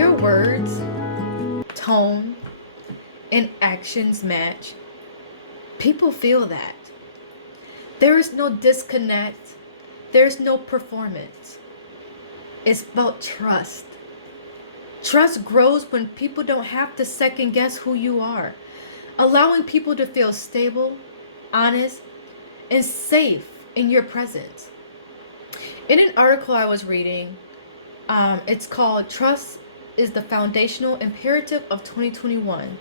your words, tone, and actions match, people feel that. There is no disconnect. There's no performance. It's about trust. Trust grows when people don't have to second guess who you are, allowing people to feel stable, honest, and safe in your presence. In an article I was reading, it's called Trust is the Foundational Imperative of 2021.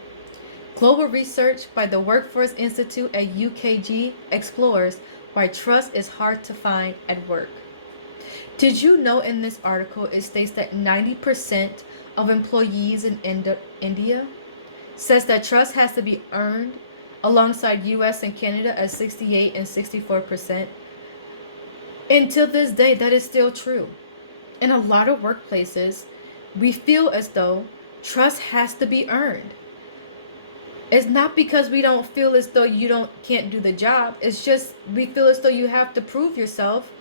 Global research by the Workforce Institute at UKG explores why trust is hard to find at work. Did you know in this article it states that 90% of employees in India says that trust has to be earned, alongside US and Canada at 68 and 64%. Until this day, that is still true. In a lot of workplaces, we feel as though trust has to be earned. It's not because we don't feel as though you can't do the job. It's just we feel as though you have to prove yourself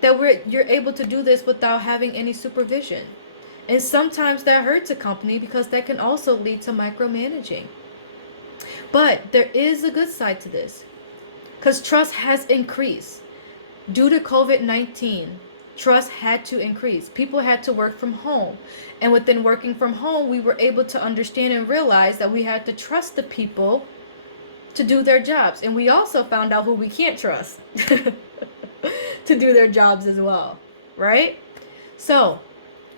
that you're able to do this without having any supervision. And sometimes that hurts a company because that can also lead to micromanaging. But there is a good side to this, because trust has increased. Due to COVID-19, trust had to increase. People had to work from home. And within working from home, we were able to understand and realize that we had to trust the people to do their jobs. And we also found out who we can't trust to do their jobs as well, right? So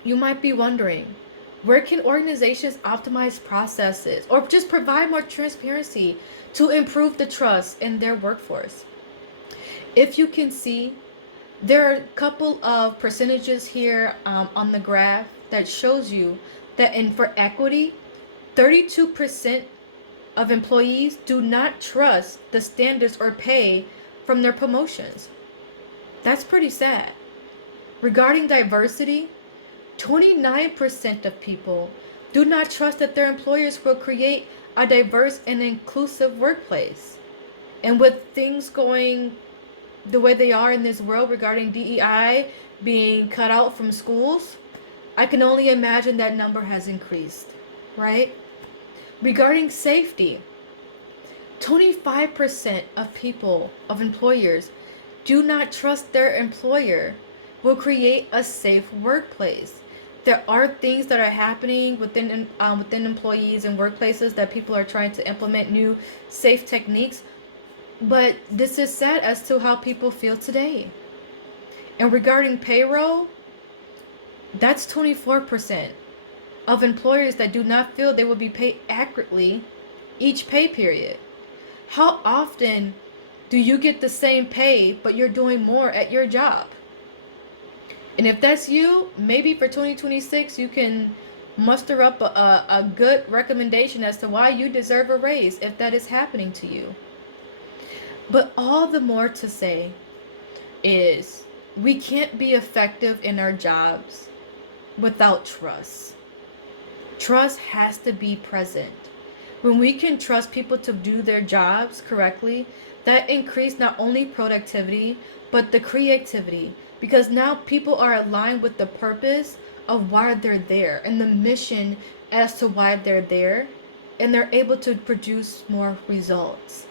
you might be wondering, where can organizations optimize processes or just provide more transparency to improve the trust in their workforce? If you can see, there are a couple of percentages here on the graph that shows you that for equity, 32% of employees do not trust the standards or pay from their promotions. That's pretty sad. Regarding diversity, 29% of people do not trust that their employers will create a diverse and inclusive workplace. And with things going the way they are in this world regarding DEI being cut out from schools, I can only imagine that number has increased, right? Regarding safety, 25% of employers do not trust their employer will create a safe workplace. There are things that are happening within employees and workplaces that people are trying to implement new safe techniques, but this is sad as to how people feel today. And regarding payroll, that's 24% of employers that do not feel they will be paid accurately each pay period. How often do you get the same pay but you're doing more at your job? And if that's you, maybe for 2026 you can muster up a good recommendation as to why you deserve a raise if that is happening to you. But all the more to say is we can't be effective in our jobs without trust. Trust has to be present. When we can trust people to do their jobs correctly, that increases not only productivity, but the creativity. Because now people are aligned with the purpose of why they're there and the mission as to why they're there, and they're able to produce more results.